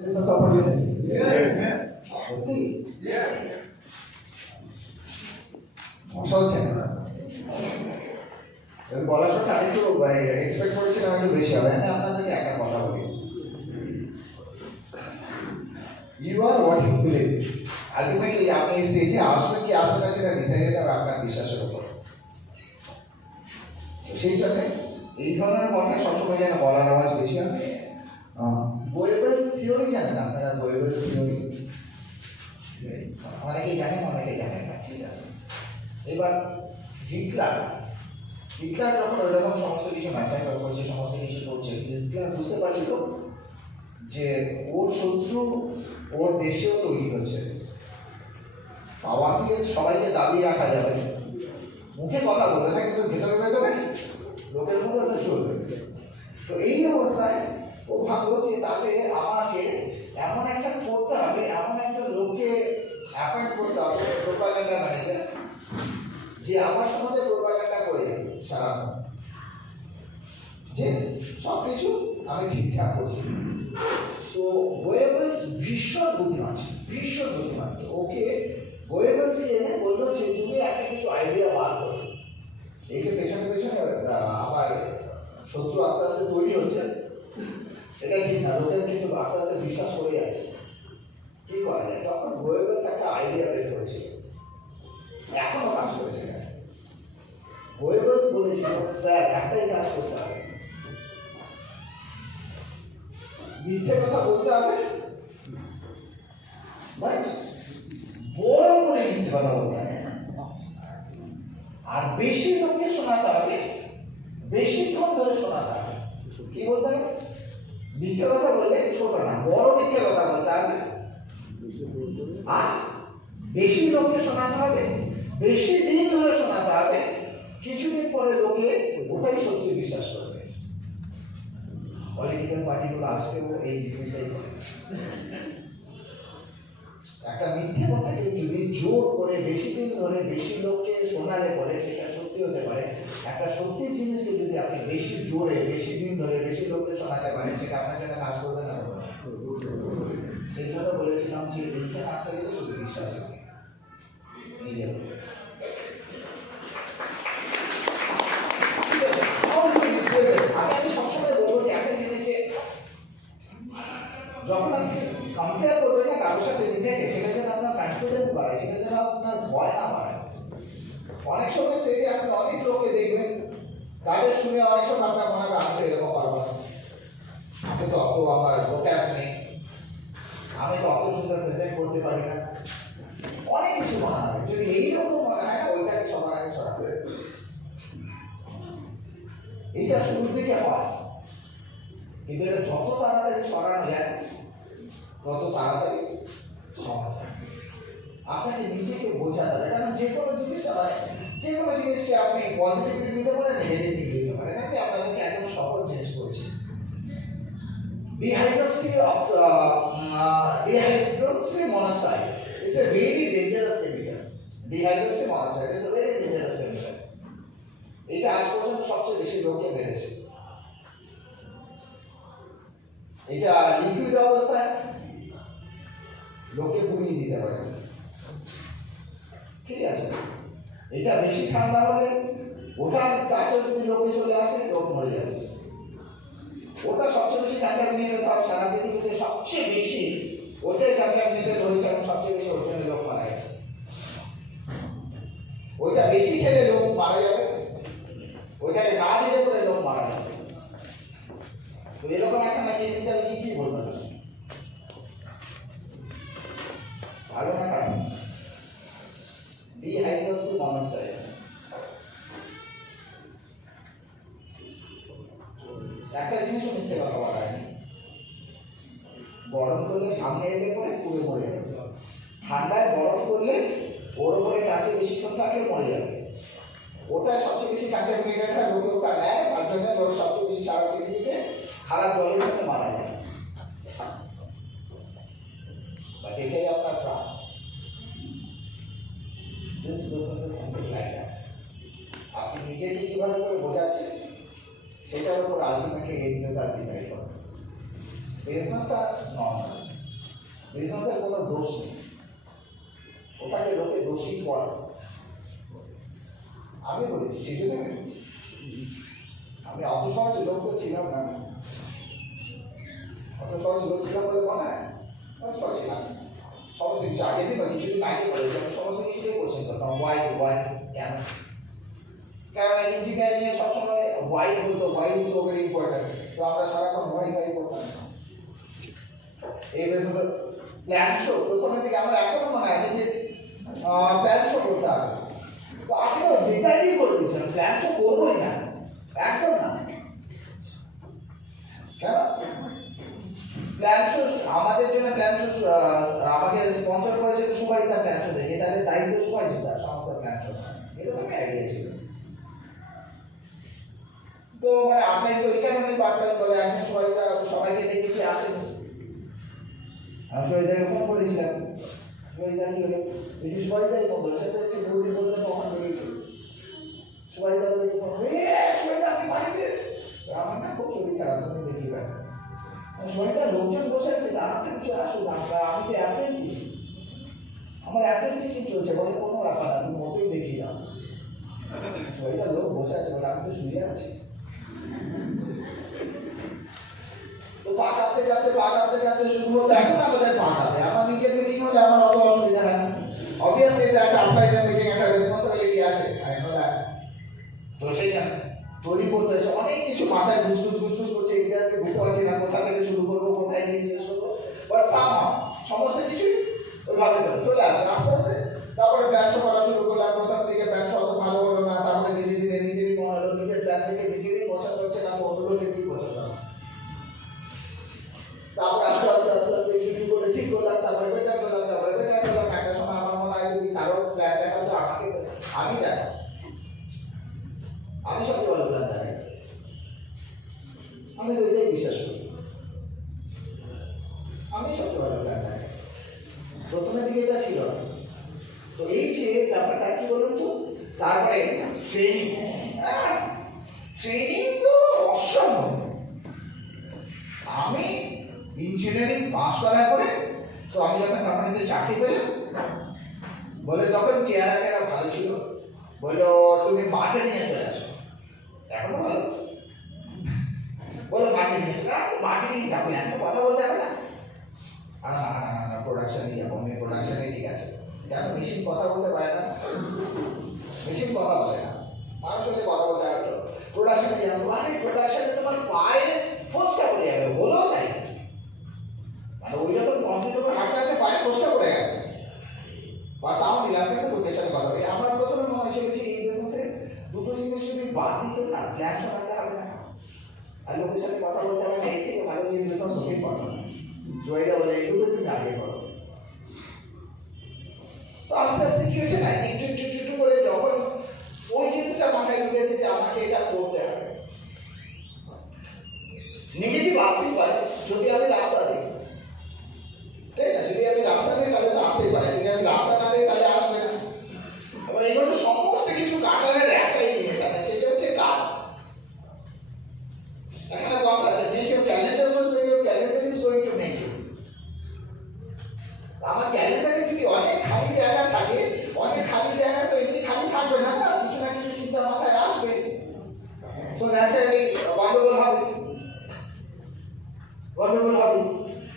This is an opportunity. Yes. Yes. চলছে না বলার সময় আমি একটু এক্সপেক্ট করেছিলাম একটু বেশি হবে। আমি আপনাদেরকে একটা কথা বলি, you are what you believe. Ultimately আপনি এই স্টেজে আসবেন কি আসবেন না সেটা ডিসাইডেড হবে আপনার বিশ্বাসের উপর। সেই জন্য এই ধরনের কথা সবসময় যেন বলার আওয়াজ বেশি হবে। গোয়েবেল থিওরি জানেন আপনারা? গোয়েবেল থিওরি অনেকেই জানেন, অনেকেই জানেন না, ঠিক আছে। এবার হিটলার যখন ওইরকম সমস্ত কিছু ম্যাসাকার করছে, সমস্ত কিছু করছে, হিটলার বুঝতে পারছিল যে ওর শত্রু ওর দেশেও তৈরি হচ্ছে। পাওয়ারকে সবাইকে দাবি রাখা যাবে, মুখে কথা বলবে না, কিন্তু ভেতরে ভেতরে লোকের মধ্যে ওটা চলবে। তো এই অবস্থায় ও ভাবলো যে তাহলে আমাকে এমন একটা করতে হবে, এমন একটা লোককে অ্যাপয়েন্ট করতে হবে, প্রোপাগান্ডা ম্যানেজার, যে আমার সমাজে প্রোপাগান্ডা করে যাবে সারাক্ষণ যে সব কিছু আমি ঠিকঠাক করছি। তো গোয়েবলস ভীষণ বুদ্ধিমান, ভীষণ বুদ্ধিমান। ওকে গোয়েবলসকে এনে বললো যে তুমি একটা কিছু আইডিয়া বার করো, এই যে পেছনে পেছনে আমার শত্রু আস্তে আস্তে তৈরি হচ্ছে, এটা ঠিক না, লোকের কিন্তু আস্তে আস্তে বিশ্বাস করে যাচ্ছে, কি করা যায়? তখন গোয়েবলস একটা আইডিয়া বের করেছিল, এখনো কাজ করেছে। গোয়েবলস বলেছিল, স্যার একটাই কাজ করতে হবে, মিথ্যে কথা বলতে হবে, বড় করে মিথ্যে কথা বলতে হবে, আর বেশি লোককে শোনাতে হবে, বেশিক্ষণ ধরে শোনাতে হবে। কি বলতে হবে? মিথ্যে কথা বললে ছোট না, বড় মিথ্যে কথা বলতে হবে, আর বেশি লোককে শোনাতে হবে, বেশি দিন ধরে শোনাতে হবে। কিছুদিন পরে লোকে ওটাই সত্যি বিশ্বাস করবে। পলিটিক্যাল পার্টিগুলো আসবে ও এই জিনিসটাই করে। একটা মিথ্যে কথাকে যদি জোর করে বেশি দিন ধরে বেশি লোককে শোনালে পরে সেটা সত্যি হতে পারে। একটা সত্যি জিনিসকে যদি আপনি বেশি জোরে বেশি দিন ধরে বেশি লোককে শোনাতে পারেন, সেটা আপনার জন্য কাজ করবে না। সেই জন্য বলেছিলাম যে মিথ্যে কাজটা গেলে শুধু বিশ্বাস হবে নিজের। আমি সবসময় বলবো যে একটা জিনিসে যখন আপনি কম্পেয়ার করবেন না কারোর সাথে নিজেকে, সেটা যেন আপনার কনফিডেন্স বাড়ায়, সেটা যেন আপনার ভয় না বাড়ায়। অনেক সময় স্টেজে আপনি অনেক লোককে দেখবেন, তাদের শুনে অনেক সময় আপনার মনে হবে আমি তো এরকম পারবো না, আমি তো অত আমার ভোক্যাবস নেই, আমি তো অত সুন্দর প্রেজেন্ট করতে পারি না, অনেক কিছু মনে হবে। যদি এইরকম মনে হয় না, ওইটাকে সবার আগে সরাতে হবে। এটা শুরুর দিকে হয়, কিন্তু এটা যত তাড়াতাড়ি সরানো যায় তত তাড়াতাড়ি সমাজ। আপনাকে নিজেকে বোঝাতে হবে। কারণ যে কোনো জিনিস যে কোনো জিনিসকে আপনি পজিটিভলি নিতে পারেন, নেগেটিভলি নিতে পারেন। আমি আপনাদেরকে একদম সহজ জিনিস বলছি, dihydroxy monoxide is a very dangerous chemical. Dihydroxy monoxide is a very dangerous chemical. এটা আজ পর্যন্ত সবচেয়ে বেশি লোককে মেরেছে। এটা লিকুইড অবস্থায় লোকে পুড়িয়ে দিতে পারে, ঠিক আছে। এটা বেশি ঠান্ডা হলে ওটার কাছে যদি লোকে চলে আসে, লোক মরে যাবে। ওটা সবচেয়ে বেশি কন্টামিনেটেড হয় সারা পৃথিবীতে, সবচেয়ে বেশি ওটাই কন্টামিনেটেড হয়েছে এবং সবচেয়ে বেশি ওর জন্য লোক মারা গেছে। ওইটা বেশি খেলে লোক মারা যাবে, ওইটাকে না দিলে করে লোক মারা যাবে। তো এরকম একটা না কেমিক্যাল কি বলবেন, ভালো না খারাপ? ডিহাইড্রোক্সি মনোক্সাইড। একটা জিনিসও মিথ্যে কথা বলা হয়নি, গরম করলে সামনে এলে পরে পুড়ে মরে যাবে, ঠান্ডায় গরম করলে ওর উপরে কাছে বেশিক্ষণ থাকলে মরে যাবে। ওটা সবচেয়ে বেশি কন্টামিনেটেড হয়, লোকে ওটা নেয়, তার জন্য লোক সবচেয়ে বেশি সারা পৃথিবীতে খারাপ জলের সাথে মারা যায়। বাট এটাই আপনার প্রাণ। This business is something like that. আপনি নিজেকে কিভাবে করে বোঝাচ্ছেন সেটার উপর আলটিমেটলি এই রেজাল্ট ডিসাইড করে। বিজনেসটা নর্মাল। দোষ নেই, ওটাকে লোকে দোষী করে। আমি বলেছি সেই জন্য আমি অত সহজ লোক তো ছিলাম না, অত সহজ লোক ছিলাম বলে মনে হয়? অত সহজ ছিলাম সমস্ত কিছু আগে দিন কিছুদিন আগে বলেছি, আমি সমস্ত কিছুতেই কোশ্চেন করতাম ওয়াই ওয়াই কেন। কারণ ইঞ্জিনিয়ারিং এ সবসময় ওয়াই বলতো, why is so very important, তো আমরা সারাক্ষণ ওয়াই ওয়াই করতাম। এই বেসিসে প্ল্যান শো প্রথমে থেকে আমরা এখনো মনে আছে যে প্ল্যান শো করতে হবে, তো আপনি তো ডিসাইডই করে দিয়েছেন প্ল্যান শো করবোই না, একদম না। কেন প্ল্যান শো আমাদের জন্য প্ল্যান শো আমাকে স্পন্সর করেছে তো সবাই তার প্ল্যান শো দেখে, তাহলে দায়িত্ব সবাই ছিল সমস্ত প্ল্যান শো, এটা তো আইডিয়া ছিল। তো মানে আপনি তো ইকোনমিক পার্টনার বলে একজন সবাইকে ডেকেছি আসেন, আমি সবাইকে ফোন করেছিলাম, সবাইকে কি হলো এই সবাইকে ফোন করেছে, তো বলতে বলতে তখন বেরিয়েছে সবাইকে বলে ফোন করে সবাইকে আপনি বাড়িতে, আমার না খুব শরীর খারাপ, তুমি দেখি ভাই সবাইকে লোকজন বসে আছে আমার থেকে কিছু আসুন, আমি তো অ্যাপ্রেন্টিস, আমার অ্যাপ্রেন্টিসই চলছে বলে কোনো ব্যাপার না, তুমি মোটেই দেখি না। সবাইটা লোক বসে আছে বলে আমি তো শুয়ে আছি। তো পা কাঁপতে কাঁপতে শুরু হলো, এখন আমাদের পা কাঁপে, আমার নিজের মিটিং হলে আমার অত অসুবিধা হয় না। অবভিয়াসলি এটা একটা আউটসাইডার মিটিং, একটা রেসপন্সিবিলিটি আছে, তো সেইটা তৈরি করতে হয়েছে অনেক কিছু, মাথায় ঘুসঘুস করছে, এক্সামকে বুঝতে পারছি না কোথা থেকে শুরু করবো, কোথায় গিয়ে শেষ করবো, বাট সামহাউ সমস্ত কিছুই ওইভাবে চলে আসবে আস্তে আস্তে। তারপরে প্ল্যান শো করা শুরু করলাম, প্রথম দিকে প্ল্যান শো অত ভালো হলো না, তারপরে ধীরে ধীরে নিজেরই মনে হলো নিজের প্ল্যান থেকে নিজেরই পছন্দ হচ্ছে না, অন্য লোকের কি পছন্দ না। তারপরে আস্তে আস্তে একটু করে ঠিক করলাম, তারপরে বেটার করলাম, একটা সময় আমার মনে হয় যদি কারো প্ল্যান দেখা তো আমাকে আমি দেখা, আমি সবচেয়ে ভালো প্ল্যান দেখাই, আমি তো এটাই বিশ্বাস করি, আমি সবচেয়ে ভালো প্ল্যান দেখাই। প্রথমের দিকে এটা ছিল না। তো এই যে ব্যাপারটা কি বলুন তো, তারপরে ট্রেনিং তো অসম্ভব। আমি ইঞ্জিনিয়ারিং পাস করার পরে তো আমি যখন কোম্পানিতে চাকরি পেলাম, বলে তখন চেয়ারটা ভালো ছিল, বললো তুমি মাঠে নিয়ে চলে আসো, এখনো ভালো, বলো মাঠে নিয়ে মাঠে নিয়ে যাবো, এত কথা বলতে হবে না, প্রোডাকশনে যাবো, আমি প্রোডাকশনে ঠিক আছে, কেন মেশিন কথা বলতে পারে না, মেশিন কথা বলে না, মানুষের কথা বলতে হবে, প্রোডাকশনে যাবো, মানে প্রোডাকশনে তোমার পায়ে ফোসকা পড়ে যাবে, বলেও তাই, মানে ওই যখন কম্পিউটার উপর হাঁটতে হাঁটতে পায়ে ফোসকা পড়ে গেল, বা তাও নিলাম কিন্তু লোকের সাথে কথা বলি। আমার প্রথমে মনে হয়েছিল যে এই বিজনেসে দুটো জিনিস যদি বাদ দিত না, প্ল্যান শোনাতে হবে না আর লোকের সাথে কথা বলতে হবে না, এই থেকে ভালো যে বিজনেস হতেই পারতো না। জয়দা বলে এইগুলো তুমি আগে করো। তো আস্তে আস্তে কি হয়েছে না, একটু করে যখন ওই জিনিসটা মাথায় ঢুকেছে যে আমাকে এটা করতে হবে, নেগেটিভ আসতেই পারে যদি আমি রাস্তা দিই, তাই না? যদি আমি রাস্তা দিই তাহলে তো আসতেই পারে, যদি আমি রাস্তা না দিই তাহলে আসবে না। এবার এইগুলো সমস্ত কিছু কাটানোর একটাই জিনিস আছে, সেটা হচ্ছে কাজ। এখানে কথা আছে, make your calendar first, then your calendar is going to make you. আমার ক্যালেন্ডারে যদি অনেক খালি জায়গা থাকে, অনেক খালি জায়গা তো এমনি খালি থাকবে না, কিছু না কিছু চিন্তা মাথায় আসবে, তো ন্যাচারালি গন্ডগোল হবে।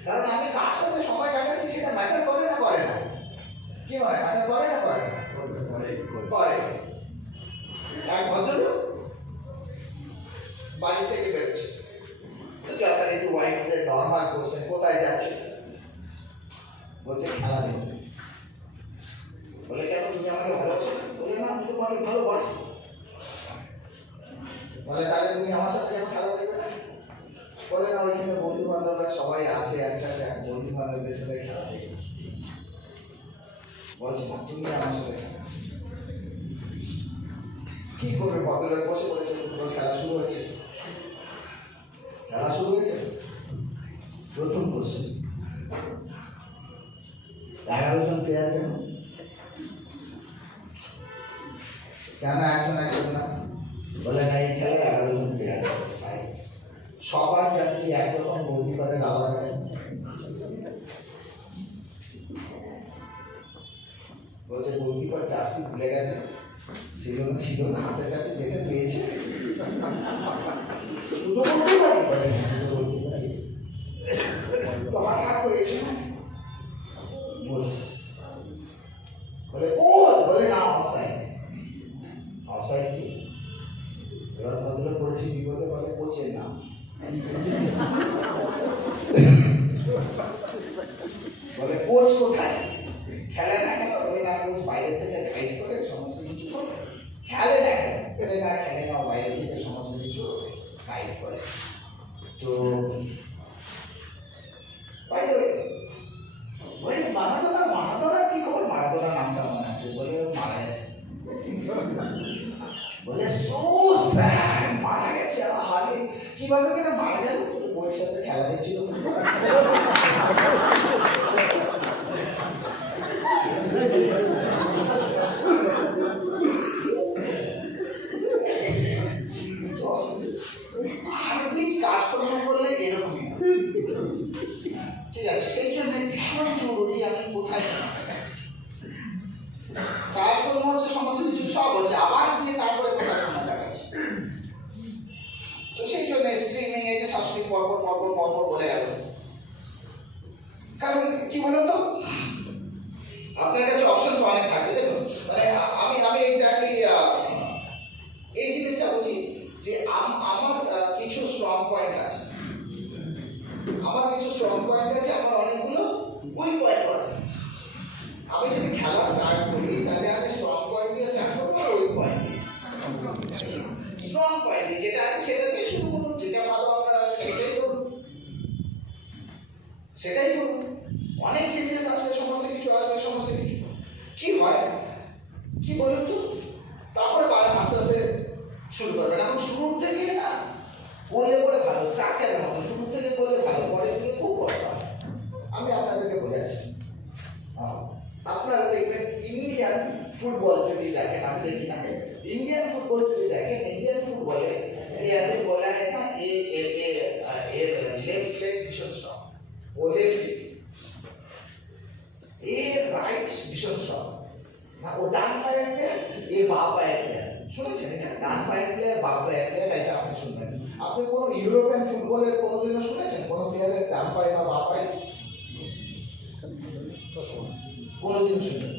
কারণ আমি কার সাথে সময় কাটাচ্ছি সেটা ম্যাটার করে না করে না, কি হয় ম্যাটার করে না করে না করে। এক ভদ্রলোক বাড়ি থেকে বেরোচ্ছে, তো যথারীতি ওয়াইফদের নর্মাল কোশ্চেন, কোথায় যাচ্ছে? বলছে খেলা দেখতে। বলে কেন তুমি আমাকে ভালোবাসো? বলে না, আমি তোমাকে ভালোবাসি। বলে তাহলে তুমি আমার সাথে কেন খেলা দেখবে না? বলে না, ওইখানে বন্ধু বান্ধবরা সবাই আছে একসাথে, বন্ধু বান্ধবদের সাথে খেলা দেখবে। বলছে না, তুমি আমার সাথে কি করবে? ভদ্রলোক বসে পড়েছে, খেলা শুরু হয়েছে। প্রথম কোশ্চেন, 11 জন প্লেয়ার কেন? কেন একজন না? বলে না, এই খেলায় 11 জন প্লেয়ার, সবার জাতি একরকম গতি করে আলাদা। বলছে গোলকিপার জার্সি ভুলে গেছে, সেই জন্য ছিল না হাতের কাছে, যেটা পেয়েছে দুটো করতেই পারি তো হঠাৎ করে এসে বলে বলে না অফসাইড। অফসাইড কি? এবার ভদ্র করেছি বিপদে, বলে কোচের নাম। বলে কোচ কোথায়? খেলে না কেন? বলে না কোচ বাইরে থেকে গাইড করে সমস্ত কিছু করে। খেলে না কেন? বলে না খেলে না, বাইরে থেকে সমস্ত কিছু গাইড করে। তো মারাদোনা কি খবর? মারাদোনা নামটা মনে আছে, বলে মারা গেছে। বলে মারা গেছে, আরে কিভাবে কেন মারা গেল? বইয়ের সাথে খেলা দিচ্ছিল। কাজকর্ম করলে এরকমই, ঠিক আছে? সেই জন্য ভীষণ জরুরি আমি কোথায় কাজকর্ম হচ্ছে, সমস্ত কিছু সব হচ্ছে, আবার গিয়ে তারপরে কোথায় সময় কাটাচ্ছে। তো সেই জন্য স্ট্রিমিং এই যে শাশুড়ি পরপর বলে গেল, কারণ কি বলতো, আপনার কাছে অপশন অনেক থাকবে। দেখুন মানে আমি এক্স্যাক্টলি এই জিনিসটা বুঝি যে আমার কিছু স্ট্রং পয়েন্ট আছে, আমার অনেকগুলো উইক পয়েন্ট আছে। আমি যদি খেলা স্টার্ট করি তাহলে আমি স্ট্রং পয়েন্ট দিয়ে স্টার্ট করবো, আর উইক পয়েন্ট দিয়ে। স্ট্রং পয়েন্ট যেটা আছে সেটা দিয়ে শুরু করুন, যেটা ভালো আপনার আছে সেটাই করুন। অনেক চেঞ্জেস আসবে, সমস্ত কিছু কি হয় কি বলুন তো, তারপরে আস্তে আস্তে শুরু করবেন। এখন শুরুর থেকে না করলে ভালো, স্ট্রাকচারের মতো শুরু থেকে করলে ভালো, পরে থেকে খুব কষ্ট হয়। আমি আপনাদেরকে বোঝাচ্ছি। আপনারা দেখবেন ইন্ডিয়ান ফুটবল যদি দেখেন, আমি দেখি না, ইন্ডিয়ান ফুটবল যদি দেখেন, ইন্ডিয়ান ফুটবলে এদের বলা হয় না এর লেফট লেগ ভীষণ স্ট্রং, ও লেফট রাইট ভীষণ স্ট্রং না, ও ডান পায়ের প্লেয়ার, বাঁ পায়ের প্লেয়ার। শুনেছেন এটা? ডান পায়ের প্লেয়ার, বাঁ পায়ের প্লেয়ার, এটা আপনি শুনবেন। আপনি কোনো ইউরোপিয়ান ফুটবলের কোনোদিনও শুনেছেন কোনো প্লেয়ারের ডান পায়ে বা বাঁ পায়ে? কোনোদিন শুনেন?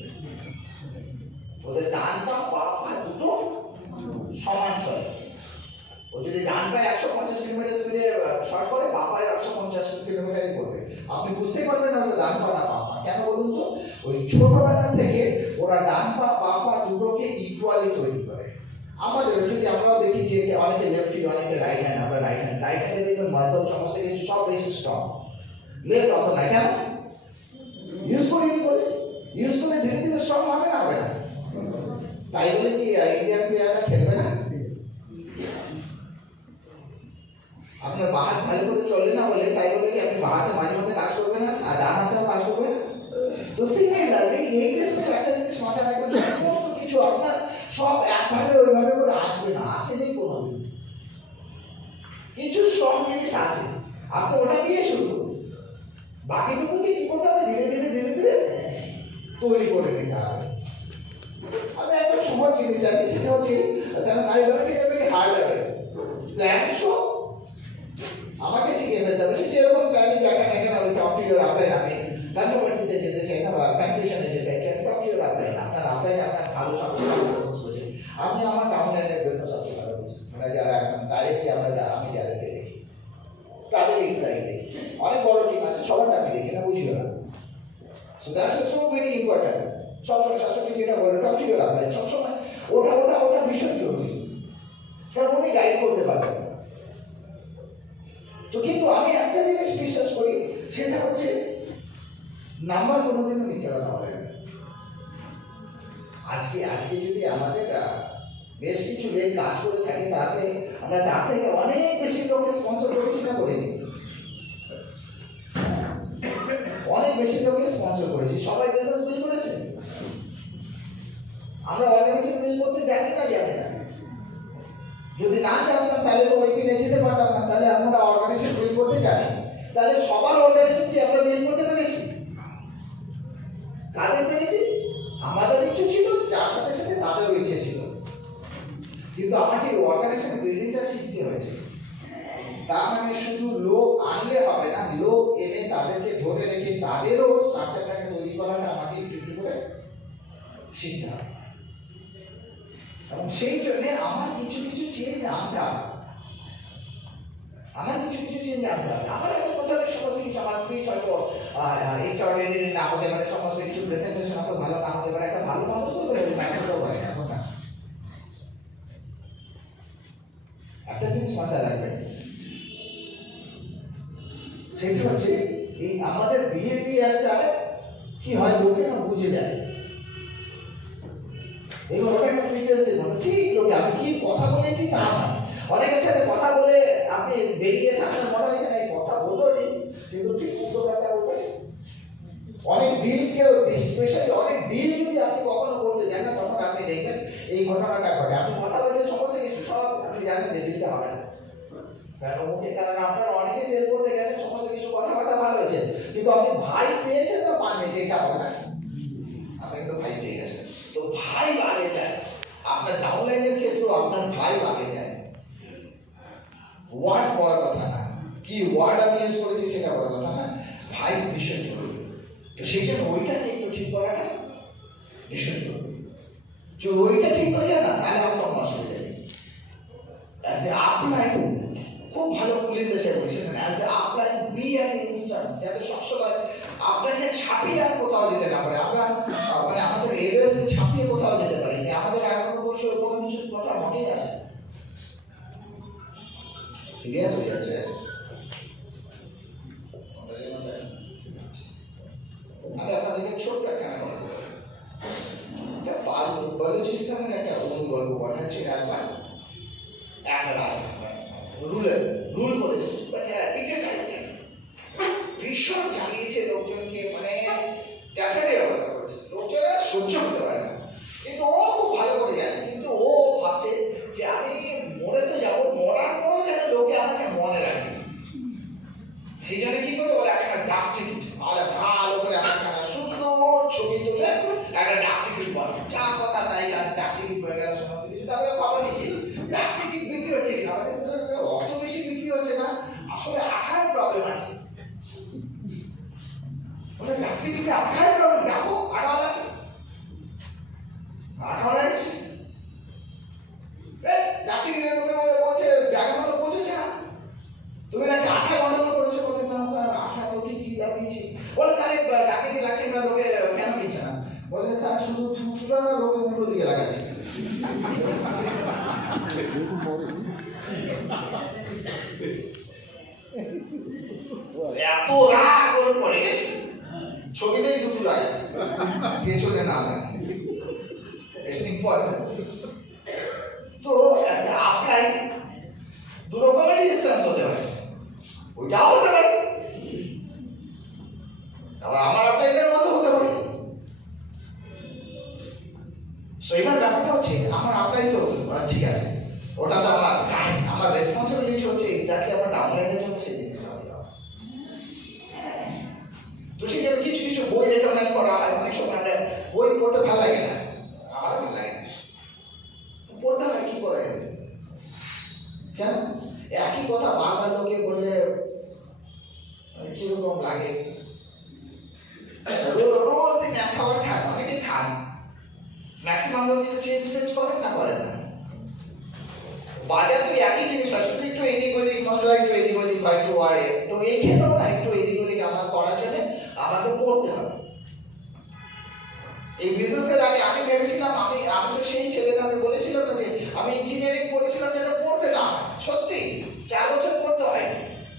ওদের ডান পা বাঁ পা দুটো সমান চলে। ও যদি ডান পায়ে 150 কিলোমিটার স্পিডে শট করে, বাঁ পায়ে 150 কিলোমিটারই করবে। আপনি বুঝতে পারবেন না ওটা ডান পা না বাঁ পা। কেন বলুন তো? ওই ছোটবেলা থেকে ওরা ডান পা বাঁ পা দুটোকে ইকুয়ালি তৈরি করে। আমাদের যদি আমরাও দেখি যে অনেকে লেফট হ্যান্ড, অনেকে রাইট হ্যান্ড, আমরা রাইট হ্যান্ডে দেখবেন মাসল সমস্ত কিছু সব বেশি স্ট্রং, লেফট অত না। কেন? ইউজ করে ধীরে ধীরে স্ট্রং হবে না, হবে না? তাই বলে কি ইন্ডিয়ান প্লেয়াররা খেলবে না? আপনার বাঁ হাত ভালো করে চলে না বলে তাই বলে কি আপনি বাঁ হাতে মাঝে মধ্যে কাজ করবেন না, আর ডান হাতেও কাজ করবেন? তো সিমিলারলি এই ক্ষেত্রে একটা জিনিস মাথায় রাখবেন, সমস্ত কিছু আপনার সব একভাবে ওইভাবে করে আসবে না, আসেনি কোনোদিন। কিছু স্ট্রং জিনিস আছে, আপনি ওটা দিয়ে শুরু করুন, বাকিটুকুকে কি করতে হবে? ধীরে ধীরে তৈরি করে নিতে হবে। আমি একটা সহজ জিনিস আছে, সেটা হচ্ছে হার্ড লেভেল প্ল্যান শো আমাকে শিখিয়ে ফেলতে হবে। সে যেরকম প্ল্যানিং দেখেন এখানে, ওই টপ টু ইউর অ্যাপ্লাইন, আমি কন্ট্রোভার্সিতে যেতে চাই না বা কনফিউশনে যেতে চাই, টপ টু ইউর অ্যাপ্লাইন, আপনার অ্যাপ্লাইনে আপনার ভালো সফলতা বুঝে। আমি আমার ডাউনলাইনের বিজনেস সফলতা বুঝি, মানে যারা একদম ডাইরেক্টলি আমি যাদেরকে দেখি তাদের ইমপ্লয়ি দেখি, অনেক বড় টিম আছে, সবারটা আমি দেখি না, বুঝিও না। So that's so very important. সবসময় শাসকে যেটা বলে টপ টু ইউর অ্যাপ্লাইন, সবসময় ওটা ভীষণ জরুরি, কারণ উনি গাইড করতে পারবেন। তো কিন্তু আমি একটা জিনিস বিশ্বাস করি, সেটা হচ্ছে নাম্বার কোনোদিনও মিথ্যে কথা বলে না। আজকে যদি আমাদের বেশ কিছু লেন কাজ করে থাকে, তাহলে আমরা তার থেকে অনেক বেশি লোককে স্পন্সর করেছি না করিনি? অনেক বেশি লোককে স্পন্সর করেছি। সবাই বিজনেস বিল করেছে, আমরা অর্গানাইজেশন বিল করতে জানি না? যদি না জানতাম তাহলে তো ওই বিলে যেতে পারতাম না। তাহলে আমরা অর্গানাইজেশন বিল করতে জানি, তাহলে সবার অর্গানাইজেশন কি আমরা বিল করতে পেরেছি? কাদের পেরেছি? আমাদেরই কিন্তু আমাকে অর্গানাইজেশন বিল্ডিংটা শিখতে হয়েছে। তার মানে শুধু লোক আনলে হবে না, লোক এনে তাদেরকে ধরে রেখে তাদেরও স্ট্রাকচারটাকে তৈরি করাটা আমাকে একটু একটু করে শিখতে হবে। এবং সেই জন্য আমার কিছু কিছু চেঞ্জ আনতে হবে, আমার কোথাও সমস্ত কিছু আমার স্পিচ হয়তো এক্সট্রাঅর্ডিনারি না হতে পারে, সমস্ত কিছু প্রেজেন্টেশন অত ভালো না হতে পারে, একটা ভালো মানুষ হতে পারে, ম্যানেজারও পারে না। একটা জিনিস মাথায় রাখবেন, সেটা হচ্ছে এই আমাদের বিহেভিয়ারটা কি হয় লোকে না বুঝে যায়। এবার ওটা একটা ফিচার্সের মতো ঠিক লোকে আমি কি কথা বলেছি তা নয়, অনেকের সাথে কথা বলে আপনি বেরিয়ে আপনার মনে হয়েছে না এই কথা বললো ঠিক, কিন্তু ঠিক উল্টো রাস্তা বলতে অনেক ডিলকেও স্পেশালি অনেক ডিল যদি আপনি কখনো করতে যান না তখন আপনি দেখবেন এই ঘটনাটা ঘটে। আপনি কথা বলছেন সমস্ত কিছু সব আপনি জানেন যে ডিলটা হবে না, কারণ আপনারা অনেকে সেল করতে গেছেন সমস্ত কিছু কথাবার্তা ভালো হয়েছে, কিন্তু আপনি ভাই পেয়েছেন না পাননি যেটা হবে না, আপনি কিন্তু ভাই পেয়ে গেছেন। তো ভাই বাড়ে যায়, আপনার ডাউনলাইনের ক্ষেত্রেও আপনার ভাই বাড়ে যায়। ওয়ার্ড বড় কথা না, কি ওয়ার্ড আমি ইউজ করেছি সেটা বড় কথা না, ভাই ভীষণ জরুরি। তো সেই জন্য ওইটাকে একটু ঠিক করাটা ভীষণ জরুরি। যদি ওইটা ঠিক হয়ে যায় না তাহলে আমার সব নষ্ট হয়ে যাবে। অ্যাজ এ আপলাইন খুব ভালো পুলিশ দেশে বলছেন, as a upline be an instance, যাতে সবসময় আপনাকে ছাপিয়ে আর কোথাও যেতে না পারে। আমরা মানে আমাদের এরিয়াতে ছাপিয়ে কোথাও যেতে পারি, আমাদের এখনো বছর কোনো কিছুর কথা মনেই আছে, সিরিয়াস হয়ে যাচ্ছে। আমি আপনাদেরকে ছোট্ট একটা গল্প বলি, এটা বালুচিস্তানের একটা গল্প বলাচ্ছি। একবার একটা রুল করেছে, ভীষণ জ্বালিয়েছে লোকজনকে, মানে যাচাইয়ের ব্যবস্থা করেছে, লোকজনের সহ্য হতে পারে না, কিন্তু ও খুব ভালো করে জানে। কিন্তু ও ভাবছে যে আমি মরে তো যাবো, মরার পরও যেন লোকে আমাকে মনে রাখে, সেই জন্য কি করতে বলে একটা ডাক টিকিট, তাহলে ভালো করে আমার সুন্দর ছবি তুলে একটা ডাক টিকিট বলে, যা কথা তাই আছে, ডাক টিকিট হয়ে গেল সমস্ত কিছু। তারপরে খবর নিচ্ছি ডাক টিকিট বিক্রি হচ্ছে কিনা, অত বেশি বিক্রি হচ্ছে না, আসলে আঠায় প্রবলেম আছে। ডাক টিকিটে আঠায় প্রবলেম, ডাকো আঠাওয়ালা এসছে, ডাক টিকিটের বলছে ব্যাগের মতো পৌঁছেছে না, তুমি নাকি আঠায় গন্ডগোল করেছো। বলে না স্যার আঠায় ওটি কি লাগিয়েছি। বলে তাহলে ডাকিয়ে লাগছে না, লোকে কেন দিচ্ছে না। বলে স্যার শুধু থুতুটা না, লোকে উল্টো দিকে লাগাচ্ছে। এত রাগ করে পড়ে ছবিতেই থুতু লাগাচ্ছে, পেছনে না লাগে। তো আপনার দু রকমের ইনস্ট্যান্স হতে পারে, ওইটাও হতে পারে, আবার আমার আপনাদের মতো হতে পারে। এইবার ব্যাপারটা হচ্ছে আমার আপনাই তো ঠিক আছে, ওটা তো আমার রেসপন্সিবিলিটি হচ্ছে এক্স্যাক্টলি আমার ডাউনলাইনের জন্য সেই জিনিসটা হতে হবে। তো সেই জন্য কিছু কিছু বই রেকমেন্ড করা হয়, অনেক সময় বই পড়তে ভালো লাগে না, আমারও ভালো লাগে না, পড়তে হয় কি করে কেন একই কথা বাংলা লোকে বললে কিরকম লাগে। রোজ দিন এক খাবার খান, অনেকে খান, ম্যাক্সিমাম লোক একটু চেঞ্জ করেন না, করেন না। বাজার তো একই জিনিস হয়, শুধু একটু এদিক ওদিক মশলা একটু এদিক ওদিক বা একটু হয়। তো এই ক্ষেত্রেও না একটু এদিক ওদিক আমার করার জন্য আমাকে পড়তে হবে। এই বিজনেসের আগে আমি ভেবেছিলাম আমি তো সেই ছেলেটা বলেছিলাম না যে আমি ইঞ্জিনিয়ারিং পড়েছিলাম যাতে পড়তে না হয়, সত্যি 4 বছর পড়তে হয়,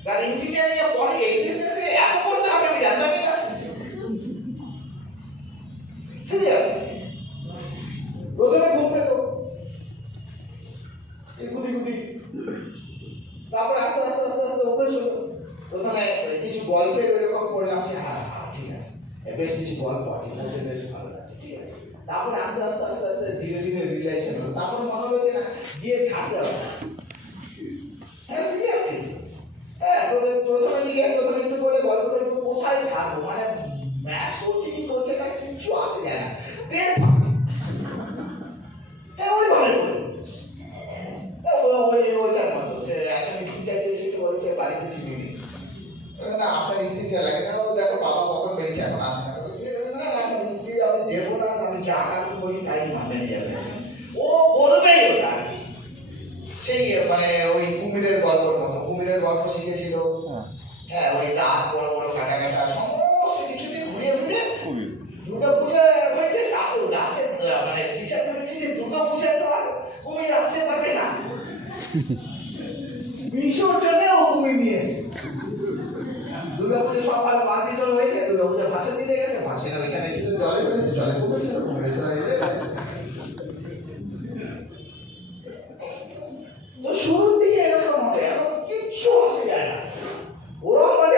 কারণ ইঞ্জিনিয়ারিং এ পড়ে এই বিজনেসে এত পড়তে হবে আমি জানতামই না। সিরিয়াস প্রথমে ঘুম পেত গুদি, তারপর আস্তে আস্তে আস্তে আস্তে অভ্যেস হলো। প্রথমে কিছু গল্পের এরকম পড়লাম যে হ্যাঁ ঠিক আছে, বেশ কিছু গল্প আছে, বেশ ভালো লাগছে, ঠিক আছে। তারপরে আস্তে আস্তে আস্তে আস্তে ধীরে ধীরে রিলেশন হলো, তারপর মনে হলো যে না গিয়ে ছাড়তে হবে। হ্যাঁ সিরিয়াসলি, হ্যাঁ প্রথমে একটু বলে গল্পটা একটু কোথায় ছাড়বো, মানে ম্যাচ করছে কি করছে না কিছু আসে যায় না, ওইভাবে গল্প শিখেছিল, হ্যাঁ ওই দাঁত বড় বড় কাটা কাটা সমস্ত কিছুতে ঘুরিয়ে ঘুরিয়ে দুর্গা পূজা হয়েছে। লাস্টে মানে টিচার বলেছে যে দুর্গা পূজায় তো আর কুমির রাখতে পারবে না, বিসর্জনে ও কুমির নিয়ে এসে দুর্গা পুজো সব ভালো বাদ চলে হয়েছে। দুর্গা পূজা ভাষণ দিতে গেছে, ভাষণ ওইখানে ছিল জলে ফেলেছে, জলে কুমির ছিল, কুমিরে চলে গেছে। তো শুরুর দিকে এরকম হবে, এখন কিচ্ছু আসে যায় না, ওরা মানে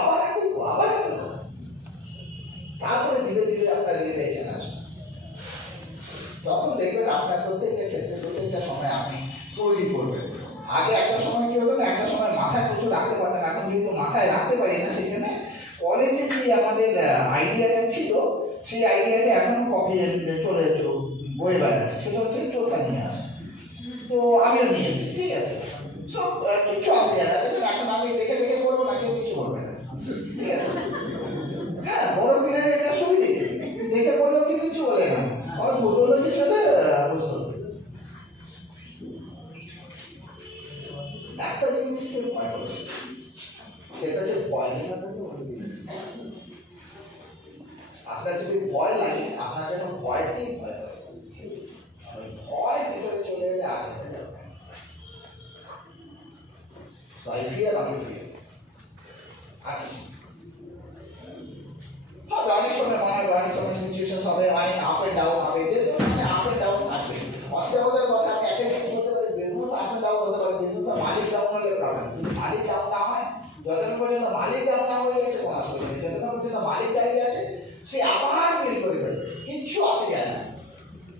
আবার আবার তারপরে ধীরে ধীরে আপনার রিয়েলাইজেশন আসবে, তখন দেখবেন আপনার প্রত্যেকটা ক্ষেত্রে প্রত্যেকটা সময় আপনি তৈরি করবেন। আগে একটা সময় কি হতো না, একটা সময় মাথায় প্রচুর রাখতে পারতেন, এখন যেহেতু মাথায় রাখতে পারি না সেই জন্য কলেজে যে আমাদের আইডিয়াটা ছিল সেই আইডিয়াটা এখনো কপি চলে বয়ে বেড়াচ্ছে, সেটা হচ্ছে চোখা নিয়ে আসে। তো আমিও নিয়েছি, ঠিক আছে, সব কিছু আসে যায় না, এখন আমি দেখে দেখে করবো না, কেউ কিছু করবে না, ঠিক আছে। হ্যাঁ বড় পিনের একটা সুবিধে, দেখে করলেও কি কিছু বলে না, আমার বোতলে কিছু হলে বুঝতে হবে। একটা জিনিসকে ভয় করবে, সেটা হচ্ছে ভয় নিয়ে আপনার যদি ভয় লাগে, আপনার যেন ভয়তেই ভয় হবে, ভয় ভিতরে চলে এলে আর যেতে যাবে। I fear, আমি fear। অনেক সময় মনে হয়, অনেক সময় সিচুয়েশন হবে, অনেক আপ এন্ড ডাউন হবে, মানে আপ এন্ড ডাউন থাকবে। অসুবিধার কথা আমি একটা জিনিস বলতে পারি, বিজনেস আপ এন্ড ডাউন হতে পারে, বিজনেসের মালিক ডাউন হলে প্রবলেম, যদি মালিক ডাউন না হয়, যতক্ষণ পর্যন্ত মালিক ডাউন না হয়ে গেছে কোনো অসুবিধা নেই, যতক্ষণ পর্যন্ত মালিক দাঁড়িয়ে আছে সে আবার বিল করে ফেলবে, কিচ্ছু আসে যায় না।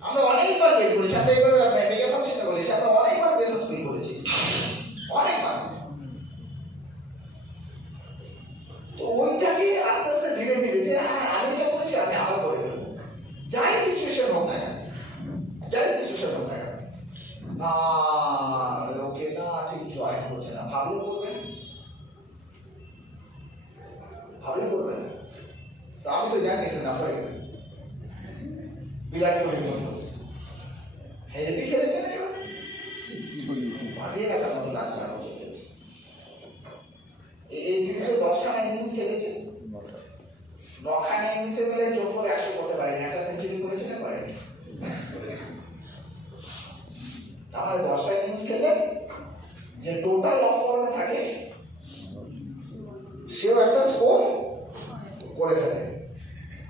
আমরা অনেকবার বিল করেছি, আমরা এইভাবে মেগা ফাংশনে বলেছি, আমরা অনেকবার বিজনেস বিল করেছি, অনেকবার। তো ওইটাকে আস্তে আস্তে ধীরে ধীরে যে হ্যাঁ আমি এটা করেছি, আমি আবার করে ফেলবো, যাই সিচুয়েশন হোক না কেন, যাই সিচুয়েশন হোক না কেন। না লোকে না ঠিক জয়েন করছে না, ভাবলে করবেন, ভাবলে করবেন। তো আমি তো জানি না পড়ে গেলেন বিরাট কোহলির মতো হেভি খেলেছেন, এবার বাজিয়ে রাখার মতো লাস্ট 4 বছর খেলেছে। এই সিরিজে 10খানা ইনিংস খেলেছে, 9খানা ইনিংসে মিলে যোগ করে 100 করতে পারেনি, একটা সেঞ্চুরি করেছে না পারেনি। তাহলে 10টা ইনিংস খেলে যে টোটাল অফ ফর্মে থাকে সেও একটা স্কোর করে ফেলে।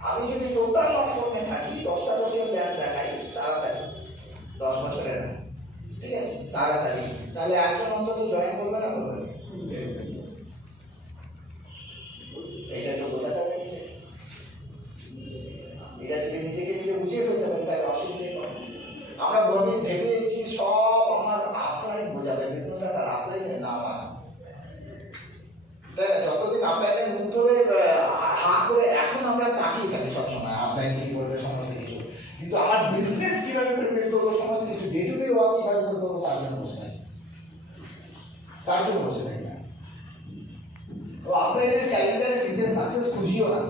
আমি যদি টোটাল অফ ফর্মে থাকি, 10টা বছরের প্ল্যান দেখাই তাড়াতাড়ি, 10 বছরের না, ঠিক আছে, তাড়াতাড়ি, তাহলে একজন অন্তত জয়েন করবে না, করবে না। এটা একটু বোঝাতে হবে, এটা যদি নিজেকে নিজে বুঝিয়ে ফেলতে পারি তাহলে অসুবিধে কম। আমরা ভেবেছি সব আমার আপলাইন বোঝাবে, বিজনেস একটা আপলাইনের নাম আছে, তাই না? যতদিন আপলাইনের মুখ ধরে হা করে এখন আমরা তাকিয়ে থাকি সবসময় আপলাইন কি করবে সমস্ত কিছু, কিন্তু আমার বিজনেস কিভাবে প্রিপেয়ার করবো, সমস্ত কিছু ডে টু ডে ওয়ার্ক কিভাবে করবো তার জন্য বসে থাকি, তার জন্য বসে থাকি না। তো আপলাইনের ক্যালেন্ডারে নিজের সাকসেস খুঁজিও না,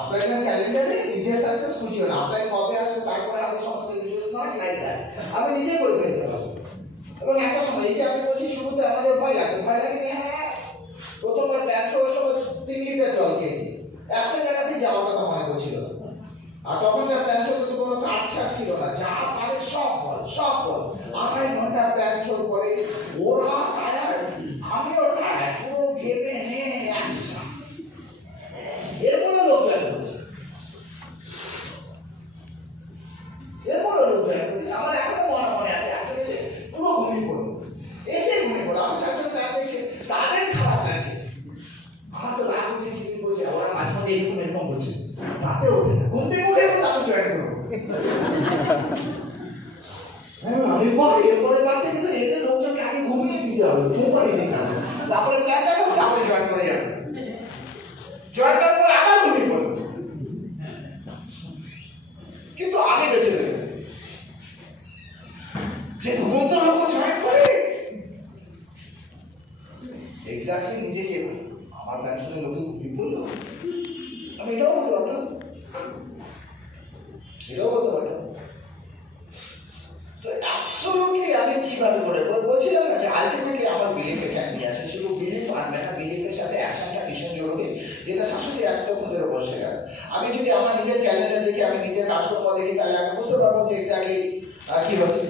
আপলাইনের ক্যালেন্ডারে নিজের সাকসেস খুঁজিও না, আপলাইন কবে আসবে তারপরে আমি সমস্ত কিছু নট লাইক দ্যাট, আমি নিজে করে ফেলতে পারবো। এবং একটা সময় এই যে আমি বলছি শুরুতে আমাদের ভয় লাগে হ্যাঁ, প্রথমবার 150 সময় 3 লিটার জল খেয়েছি, একটা জায়গাতেই যাওয়ার কথা মনে করছিল, আর তখনকার প্ল্যান শোতে কোনো কাটছাট ছিল না, যা পারে সব বল, সব বল। 2.5 ঘন্টা প্ল্যান শো করে ওরা টায়ার, আমিও টায়ার, পুরো ঘেমে নিয়ে একসা এরপরে লোক জয়েন করেছে, এরপরে লোক জয়েন করেছে। আমার এখনো মনে আছে, একটা এসে পুরো ঘুমিয়ে পড়লো, এসে ঘুমিয়ে পড়লো, আমি 4জন ক্লাস দেখছি, তাদের খারাপ লাগছে, আমার তো রাগ হচ্ছে, কি বলছে, ওরা মাঝে মধ্যে এরকম বলছে, তাতে ওঠে না, ঘুম থেকে উঠে তাকে জয়েন করবো। আমি ভাই এরপরে তার থেকে তো এদের লোকজনকে আগে ঘুমিয়ে দিতে হবে, ঘুম করে দিতে হবে, তারপরে প্ল্যান দেখাবো, তারপরে জয়েন করে যাবে, জয়েন করার পরে আবার ঘুমিয়ে পড়বে, কিন্তু আগে বেঁচে দেবে যে ঘুমন্ত লোক জয়েন করে এক্স্যাক্টলি নিজেকে আমার প্ল্যান শুনে লোকে ঘুমিয়ে পড়লো, আমি এটাও বলতে পারতাম, এটাও বলতে পারতাম। তো অ্যাবসলিউটলি আমি কিভাবে করে বলছিলাম না যে বসে গেল। আমি যদি আমার নিজের ক্যালেন্ডার দেখি, আমি নিজের কাজকর্ম দেখি, তাহলে আমি বুঝতে পারবো যে এক্স্যাক্টলি কি হচ্ছে।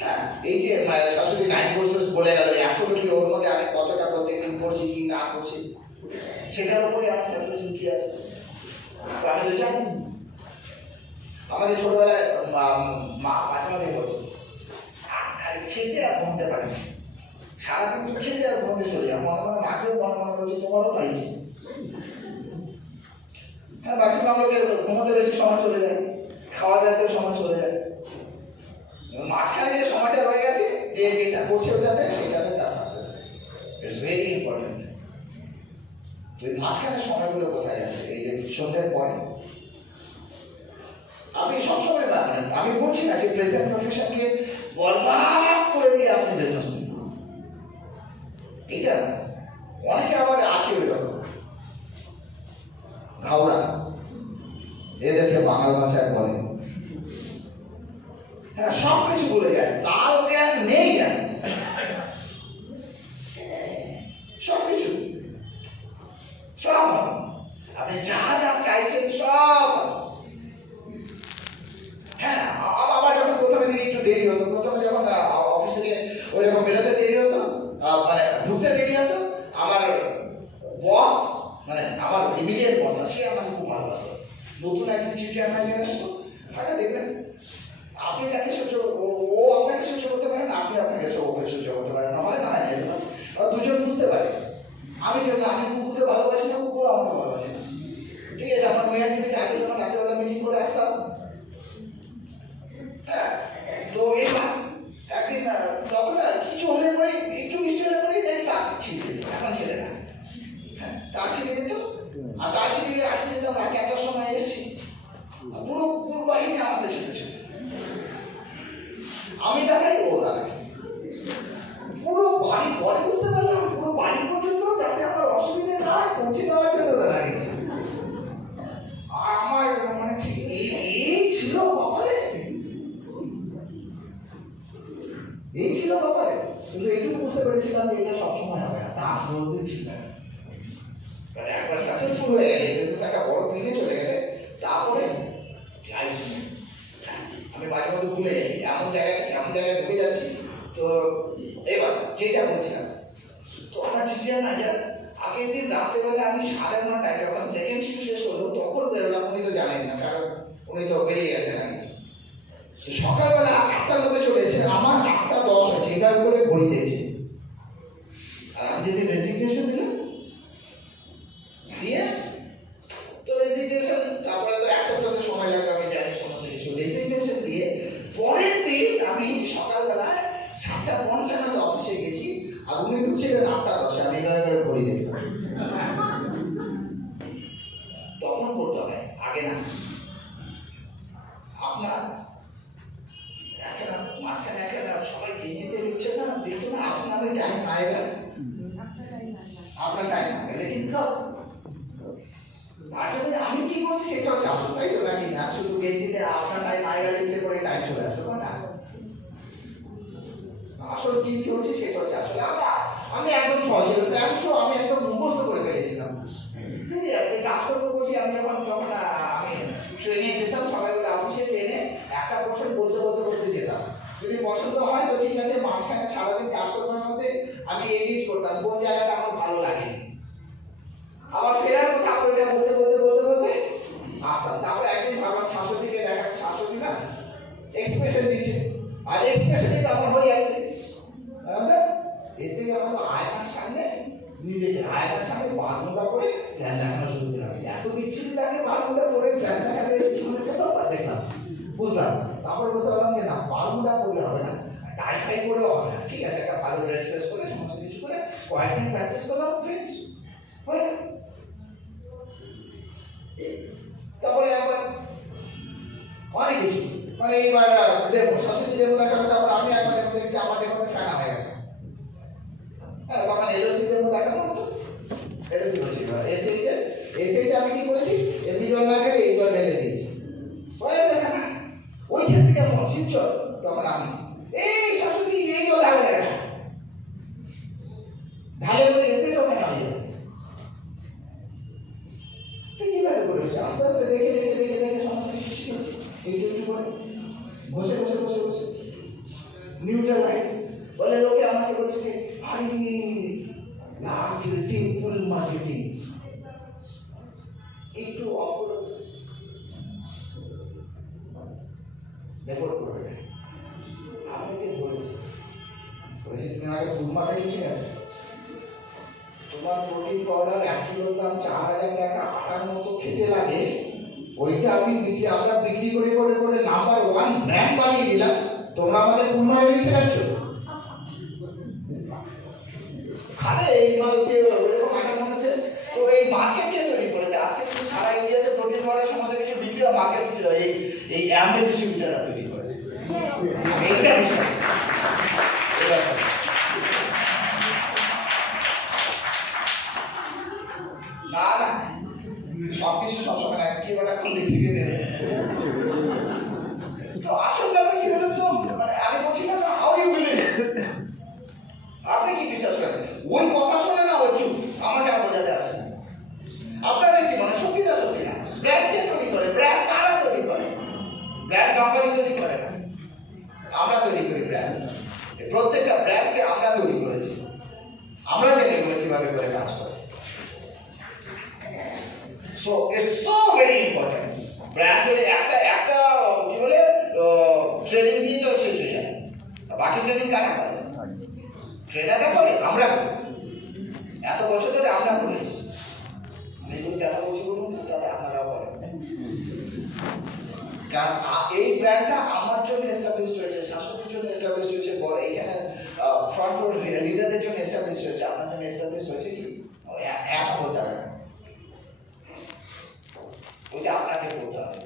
হ্যাঁ, এই যে শাশুড়ি 9 কোর্সেস বলে গেল, অ্যাবসলিউটলি ওর মধ্যে আমি কতটা প্রত্যেকদিন করছি কি না করছি, সেটার উপরে আমার সাকসেস কি আছে। আমি তো জানি আমাদের ছোটবেলায় মা মাঝে মাঝে বলতো খালি খেতে আর ঘুমতে পারি, সারাদিন তো খেতে আর ঘুমতে চলে যাও। মনে মনে মাকেও মনে মনে বলছি তোমারও তাই। হ্যাঁ, ম্যাক্সিমাম লোকের ঘুমোতে বেশি সময় চলে যায়, খাওয়া দাওয়াতেও সময় চলে যায়। মাঝখানে যে সময়টা রয়ে গেছে, যে যেটা করছে ওটাতে, সেটাতে তার সাকসেস ইটস ভেরি ইম্পর্টেন্ট। তো এই মাঝখানে সময়গুলো কোথায় আছে? এই যে সন্ধ্যের পরে আপনি সবসময় পাবেন। আমি বলছি না যে প্রেজেন্ট প্রফেশনকে বরবাদ করে দিয়ে আপনি বিজনেস করুন, এটা অনেকে আবার আছে ওই রকম ঘাওড়া, এদেরকে বাংলা ভাষায় বলে। হ্যাঁ, সব কিছু ভুলে যায়, তার জ্ঞান নেই, জ্ঞান সবকিছু সব আপনি যা যা চাইছেন সব। হ্যাঁ, আমার যখন প্রথমে দিকে একটু দেরি হতো, প্রথমে যখন অফিস থেকে ওই রকম বেরোতে দেরি হতো, মানে ঢুকতে দেরি হতো, আমার বস, মানে আমার ইমিডিয়েট বস, সে আমাকে খুব ভালোবাসতো। নতুন একদিন চিঠি আপনাকে আসতো, হঠাৎ দেখবেন আপনি যাকে সহ্য, ও আপনাকে সহ্য করতে পারেন, আপনি আপনাকে ওকে সহ্য করতে পারেন, হয় না হয় না, দুজন বুঝতে পারে। আমি যেমন আমি কুকুরকে ভালোবাসি না, কুকুর আমাকে ভালোবাসি না, ঠিক আছে। আমার মেয়েকে থেকে আগে যখন রাতেবেলা মিটিং করে আসতাম, হ্যাঁ, তো এবার একদিন তখন কিছু হলে পরে, একটু মিষ্টি হলে পরে দেখি তার ছিঁড়ে যেত, এখন ছেলে না, হ্যাঁ, তার ছিঁড়ে যেত। আর তার ছিঁড়ে গিয়ে আটকে যেতাম, রাতে একটার সময় এসেছি, পুরো কুকুর বাহিনী আমার পেছনে ছিল, আমি দেখাই ও দেখাই, পুরো বাড়ি পরে বুঝতে পারলাম, পুরো বাড়ি পর্যন্ত যাতে আমার অসুবিধা না হয় পৌঁছে দেওয়ার জন্য দাঁড়িয়েছে। আর আমার মানে এই ছিল ব্যাপারে, এই ছিল ব্যাপারে। কিন্তু এইটুকু বুঝতে পেরেছিলাম যে এটা সবসময় হবে না, তা আসলে ছিল না। একবার সাকসেসফুল হয়ে গেলে, বিজনেস একটা বড় ফিল্ডে চলে গেলে, তারপরে আমি মাঝে মধ্যে ভুলে যাই এমন জায়গায় ঢুকে যাচ্ছি। তো এবার যেটা বলছিলাম, তো আমার চিঠিটা না যা আগের দিন রাত্রেবেলা আমি 9:30 যখন সেকেন্ড শিফট শেষ হলো, তখন বেরোলাম। উনি তো জানেন না, কারণ উনি তো বেরিয়ে গেছেন। আমি সকালবেলা 8টার মধ্যে চলে এসে আমার 8:10 হয়েছে, এবার করে ঘড়ি দেখছি। আর আমি যদি রেজিগনেশন দিলাম, দিয়ে তো রেজিগনেশন, তারপরে তো 1 সপ্তাহ সময় লাগবে, আমি জানি সমস্ত কিছু। রেজিগনেশন দিয়ে পরের দিন আমি সকালবেলা 7:55 অফিসে গেছি, আর উনি ঢুকছিলেন 8:10। আমি এবার ঘড়ি দেখি, তখন করতে হয়, আগে না। আপনার একটা মাঝখানে একটা সবাই কেজিতে লিখছে না, দেখছো না, আপনার টাইম আएगा, আপনার টাইম আগে, লেকিন কব আসলে আমি কি করছি সেটা হচ্ছে আসল, তাই তো নাকি না? শুধু কেজিতে আপনার টাইম আएगा লিখলে পরে টাইম চলে আসবে না। আসল কি করছি সেটা হচ্ছে আসলে আমি একদম সহজ ছিল, আমি একদম মুখস্থ করে ফেলেছিলাম। সিরিয়াসলি কাজকর্ম করছি আমি তখন আমি ট্রেনে যেতাম, সকালবেলা অফিসে ট্রেনে একটা পোর্শন বলতে যেতাম। যদি পছন্দ হয় তো ঠিক আছে, মাঝখানে সারাদিন কাজকর্মের মধ্যে আমি এডিট করতাম কোন জায়গাটা আমার ভালো লাগে, আবার ফেরার পথে আবার এটা বলতে আসতাম। তারপরে একদিন ভাবলাম শাশুড়িকে দেখা, শাশুড়ি না এক্সপ্রেশন দিচ্ছে, আর এক্সপ্রেশনই আমার হয়ে যাচ্ছে। এতে আমার আয়নার সামনে নিজেকে বারমুটা করে ধ্যান দেখানো শুরু করলাম। এত বিচ্ছিন্ন লাগে বারমুটা করে ধ্যান দেখালে দেখলাম, বুঝলাম। তারপরে বুঝতে পারলাম যে না, বারমুটা করলে হবে না, টাই করেও হবে না। ঠিক আছে, একটা ভালো ড্রেস ফ্রেস করে সমস্ত কিছু করে কয়েকদিন প্র্যাকটিস করলাম, ফিনিশ হয়ে গেল। তারপরে আবার অনেক কিছু, মানে এইবার দেখো শাশুড়ি ডেমো দেখাবে, তারপর আমি একবার দেখছি আমার ডেমোতে ফেনা হয়ে গেছে। হ্যাঁ, তখন এলওসি ডেমো দেখাবো, এলওসি বলছি এসেইটা আমি কি করেছি, এমনি জল না খেলে এই জল ঢেলে দিয়েছি, হয়ে যাবে না। ওইখান থেকে শিবচর, তখন আমি এই শাশুড়ি এই জল ঢালে না, ঢালে বলে এসে ওখানে আমি যাবো। মার্কেটিং, ফুল মার্কেটিং একটু অপরাধ রেকর্ড করবে। আমাকে বলেছি তুমি আগে ফুল মার্কেটিং ছিলেন, তোমার প্রোটিন পাউডার 1 কিলোর দাম 4000 টাকা, আটার মতো খেতে লাগে, ওইটা আমরা বিক্রি করে করে করে নাম্বার 1 ব্র্যান্ড বানিয়ে দিলাম, তোমরা আমাদের ফুল মার্কেটিং শেখাচ্ছ। আরে এই মালকে ওরকম একটা মনে হচ্ছে। তো এই মার্কেট কে তৈরি করেছে? আজকে কিন্তু সারা ইন্ডিয়াতে প্রোটিন পাউডার সমস্ত কিছু বিক্রি হয়, মার্কেট তৈরি হয় এই অ্যামলে ডিস্ট্রিবিউটাররা তৈরি করেছে। এইটা বিষয় না না, সবকিছু সবসময় না, কি ওটা খুলে থেকে দেবে। তো আসল ব্যাপার কি বলতো, মানে আমি বলছিলাম না, হাউ ইউ বিলিভ, আপনি কি বিশ্বাস করেন? ওই কথা শুনে না ওই চুপ, আমাকে আর বোঝাতে আসে। আপনারা কি মনে সত্যিটা সত্যি না? ব্র্যান্ড কে তৈরি করে? ব্র্যান্ড কারা তৈরি করে? ব্র্যান্ড কোম্পানি তৈরি করে না, আমরা তৈরি করি ব্র্যান্ড। প্রত্যেকটা ব্র্যান্ডকে আমরা তৈরি করেছি, আমরা জানি এগুলো কিভাবে করে কাজ করে। So it's so very important. Brand বলে একটা কি বলে ট্রেনিং দিয়ে তো শেষ হয়ে যায়, বাকি ট্রেনিং কারা করে? ট্রেনাররা করে, আমরা এত বছর ধরে আমরা করেছি। আমি যদি কেন বলছি বলুন, তাহলে আপনারাও করেন। কারণ এই ব্র্যান্ডটা আমার জন্য এস্টাবলিশ হয়েছে, শাসকের জন্য এস্টাবলিশ হয়েছে, এইখানে ফ্রন্ট রোড লিডারদের জন্য এস্টাবলিশ হয়েছে, আপনার জন্য এস্টাবলিশ হয়েছে কি? এক বলতে হবে না, ওইটা আপনাকে বলতে হবে।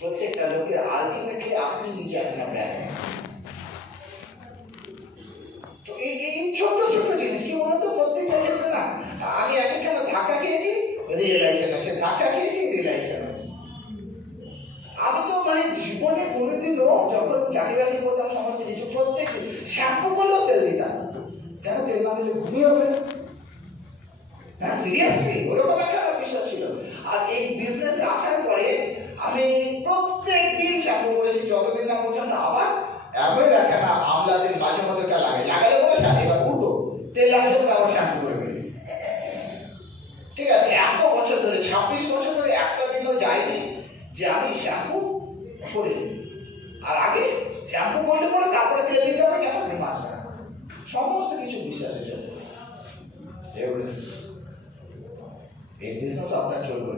প্রত্যেকটা লোকের আলটিমেটলি আপনি নিজে আপনার ব্র্যান্ড। তো এই ছোট ছোট জিনিস কি বলুন তো, প্রত্যেকটা ক্ষেত্রে না, আমি একখানে ধাক্কা খেয়েছি, রিয়েলাইজেশন আছে, ধাক্কা খেয়েছি, রিয়েলাইজেশন আছে। আমি তো মানে জীবনে কোনোদিনও যখন চাকরি বাকরি করতাম সমস্ত কিছু, প্রত্যেক শ্যাম্পু করলেও তেল দিতাম। কেন? তেল না দিলে ঘুমিয়ে হবে। হ্যাঁ, সিরিয়াসলি ওরকম একটা বিশ্বাস ছিল। আর এই বিজনেসে আসার পরে আমি প্রত্যেক দিন শ্যাম্পু করেছি, যতদিন না পর্যন্ত আবার এমন একটা আমলা তেল মাঝে মধ্যে লাগালে বলে এবার উল্টো তেল লাগালে আবার শ্যাম্পু করে ফেলি। ঠিক আছে, এত বছর ধরে, 26 বছর ধরে একটা দিনও যায়নি যে আমি শ্যাম্পু করিনি। আর আগে শ্যাম্পু করলে পরে তারপরে তেল দিতে হবে, কেন? মাছ না, সমস্ত কিছু বিশ্বাসের জন্য। এই বিজনেস আপনার চলবে,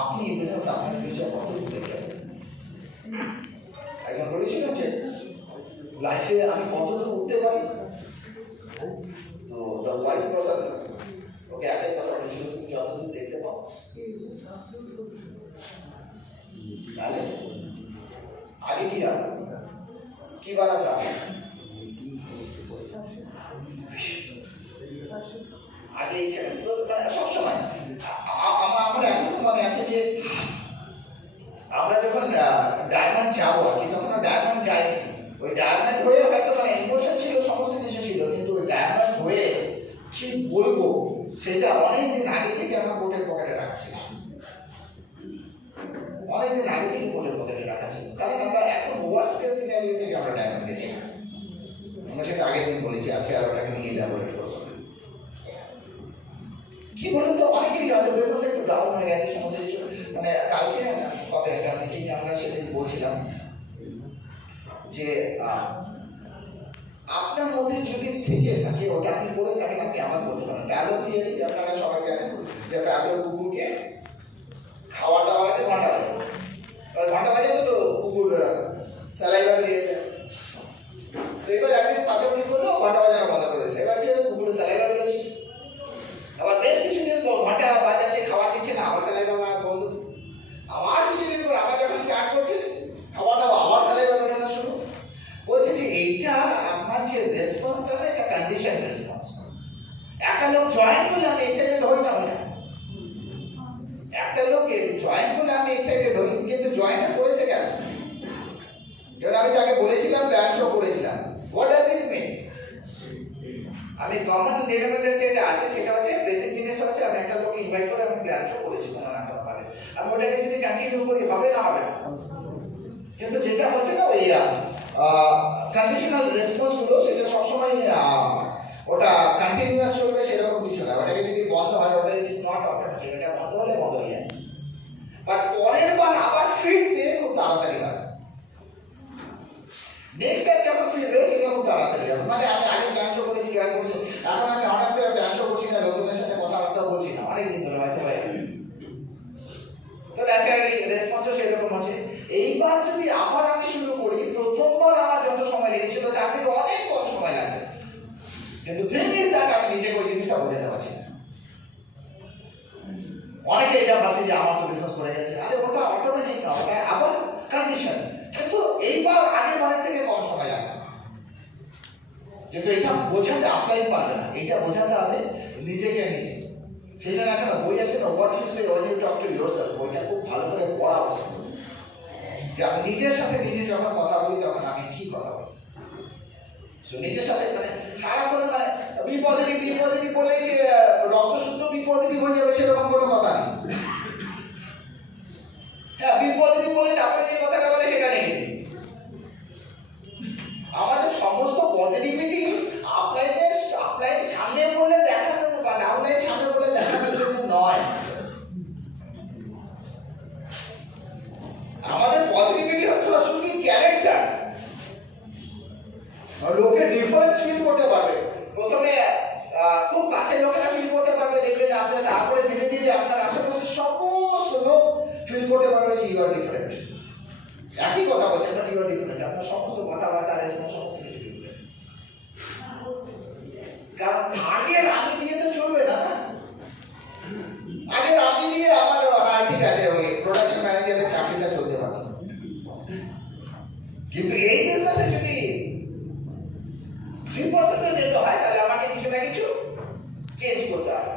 আপনি এই বিজনেস আপনার ফিউচার কত দূরে যাবেন। একজন বলেছিল যে লাইফে আমি কতদূর উঠতে পারি, তো দ্য ওয়াইজ পারসন ওকে একটাই কথা বলেছিল, তুমি যতদূর দেখতে পাও তাহলে আগে কি হবে, কি বাড়াতে হবে, আগে সবসময় আমার এমন মনে আছে যে আমরা যখন ডায়মন্ড যাবো আর কি, তখন ডায়মন্ড যাই, ওই ডায়মন্ড হয়ে হয়তো মানে ইমোশন ছিল, সমস্ত কিছু ছিল, কিন্তু ওই ডায়মন্ড হয়ে কি বলবো সেটা অনেকদিন আগে থেকে আমার কোটের পকেটে রাখছি, অনেকদিন আগে থেকে কোটের পকেটে রাখা ছিল। কারণ আমরা এখন ওয়ার্স্ট কেস সিনারিও থেকে আমরা ডায়মন্ড গেছি, আমরা সেটা আগের দিন বলেছি, আজকে আর ওটাকে নিয়ে ইলাবোরেট করবো। কি বলুন তো, অনেকেই হয়তো বিজনেস একটু ডাউন হয়ে গেছে, সমস্ত কিছু মানে কালকে কবে একটা মিটিং আমরা সেদিন বলছিলাম যে আপনার মধ্যে যদি থেকে থাকে, ওটা আপনি করে থাকেন, আপনি আমার বলতে পারেন। প্যালো থিওরি আপনারা সবাই জানেন যে প্যালো কুকুরকে খাওয়া দাওয়াতে ঘন্টা বাজে, ঘন্টা বাজে তো কুকুর স্যালাইভার দিয়েছে। তো এবার একদিন পাথর কি করলো, ঘন্টা বাজানো বন্ধ করে দিয়েছে। এবার কি কুকুরের স্যালাইভার বেরোচ্ছে, আবার বেশ কিছুদিন ঘন্টা বাজাচ্ছে, খাবার দিচ্ছে না, আবার স্যালাইভার বন্ধ। আবার কিছুদিন পর আবার যখন স্টার্ট করছে খাওয়া দাওয়া, আবার স্যালাইভার বেরোনো শুরু। বলছে যে এইটা আপনার যে রেসপন্সটা, একটা কন্ডিশন রেসপন্স। একটা লোক জয়েন করলে আমি এক্সাইটেড হই না, একটা লোক জয়েন করলে আমি এক্সাইটেড হই, কিন্তু জয়েনটা করেছে কেন? যেমন আমি তাকে বলেছিলাম ড্যান্স শো করেছিলাম, হোয়াট ডাজ ইট মিন? আমি কমন ডিনোমিনেটর যেটা আছে সেটা হচ্ছে, বেসিক জিনিস হচ্ছে আমি একটা লোক ইনভাইট করে আমি ড্যান্স শো করেছি কোনো না কোনো ভাবে, আমি ওটাকে যদি কন্টিনিউ করি হবে না হবে না। কিন্তু যেটা হচ্ছে না ওই কন্ডিশনাল রেসপন্স গুলো, সেটা সবসময় ওটা কন্টিনিউয়াস চলবে সেরকম কিছু না, ওটাকে যদি বন্ধ হয় ওটা ইজ নট অটোমেটিক, এটা বন্ধ হলে বন্ধ হয়ে যায়। বাট পরের বার আবার ফিরতে খুব তাড়াতাড়ি হয়, নেক্সট টাইম যখন ফিরবে সেটা খুব তাড়াতাড়ি হবে। মানে আমি আগে ডান্স করেছি, গান করছি, এখন আমি হঠাৎ করে ডান্স করছি না, লোকজনের সাথে কথাবার্তা বলছি না, অনেকদিন ধরে হয়তো হয়ে যাবে। তো ন্যাচারালি রেসপন্সও সেরকম আছে। এইবার যদি আবার আমি শুরু করি, প্রথমবার আমার যত সময় লেগেছিল তার থেকে অনেক কম সময় লাগবে, কিন্তু থিং ইজ দ্যাট আমি নিজেকে ওই জিনিসটা বোঝাতে পারছি না। অনেকে এটা ভাবছে যে আমার তো বিশ্বাস করে গেছে, আরে ওটা অটোমেটিক না, ওটা আবার কন্ডিশন, কিন্তু এইবার আগের বারের থেকে কম সময় লাগবে। কিন্তু এটা বোঝাতে আপনাই পারবে না, এটা বোঝাতে হবে নিজেকে নিজে। সেই জন্য একটা বই আছে না, what you say when you talk to yourself, বইটা খুব ভালো করে পড়া উচিত। যে আমি নিজের সাথে নিজে যখন কথা বলি তখন আমি কি কথা বলি, নিজের সাথে মানে সারাক্ষণ মানে বি পজিটিভ বলে যে রক্ত শুদ্ধ বি পজিটিভ হয়ে যাবে সেরকম কোনো কথা নেই। হ্যাঁ, বি পজিটিভ বলে আপনি যে কথাটা বলে সেটা নেই। আমাদের সমস্ত পজিটিভিটি আপনাদের সামনে বলে দেখানোর বা ডাউনলাইন সামনে বলে দেখানোর জন্য নয়। আমাদের পজিটিভিটি হচ্ছে শুধু ক্যারেক্টার, লোকে ডিফারেন্স ফিল করতে পারবে। প্রথমে খুব কাছের লোকেরা ফিল করতে পারবে, দেখবেন আপনার, তারপরে ধীরে ধীরে আপনার আশেপাশে সমস্ত লোক ফিল করতে পারবে যে ইউ আর ডিফারেন্ট। একই কথা বলছেন বাট ইউ আর ডিফারেন্ট, আপনার সমস্ত কথাবার্তা রেসপন্স সমস্ত কিছু ডিফারেন্ট। কারণ আগের আমি দিয়ে তো চলবে না, না আগের আমি দিয়ে আমার ঠিক আছে ওই প্রোডাকশন ম্যানেজারের চাকরিটা চলতে পারে, কিন্তু এই বিজনেসে যদি 3% যেতে হয় তাহলে আমাকে কিছু না কিছু চেঞ্জ করতে হবে।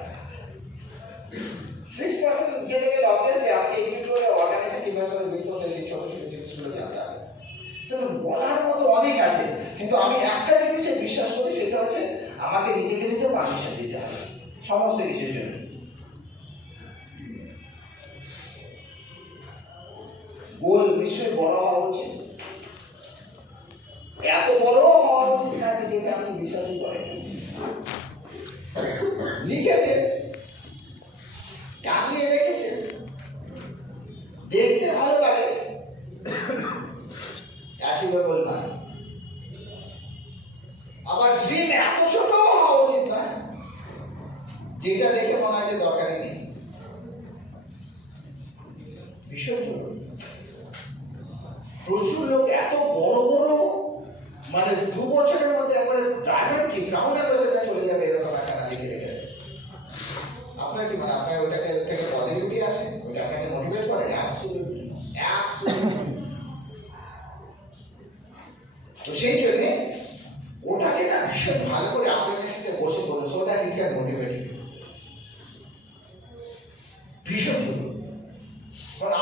6% যেতে গেলে অবভিয়াসলি আমাকে একটু করে অর্গানাইজেশন কিভাবে করে বিল্ড করতে সেই ছোট ছোট জিনিসগুলো জানতে হবে। তো বলার মতো অনেক আছে, কিন্তু আমি একটা জিনিসে বিশ্বাস করি, সেটা হচ্ছে আমাকে নিজেকে নিজে পারমিশন দিতে হবে সমস্ত কিছুর জন্য। গোল নিশ্চয়ই বড় হওয়া উচিত, এত বড় হওয়া উচিত না যেটা আপনি বিশ্বাসই করেন। লিখেছেন, টাঙিয়ে রেখেছেন, দেখতে ভালো লাগে, অ্যাচিভেবল না। আবার ড্রিম এত ছোট হওয়া উচিত না যেটা দেখে মনে হয় যে দরকারই নেই। ভীষণ জরুরি। প্রচুর লোক এত বড় বড় মানে 2 বছরের মধ্যে একবারে ড্রাইভার কি গ্রাউন্ড অ্যাম্বাসেডর চলে যাবে এরকম একটা না লিখে রেখে। আপনার কি মানে আপনার ওইটাকে থেকে পজিটিভিটি আসে, ওইটা আপনাকে মোটিভেট করে? Absolutely, absolutely. তো সেই জন্য ওটাকে না ভীষণ ভালো করে আপনাদের সাথে বসে বলুন, so that it can motivate you. ভীষণ জরুরি। কারণ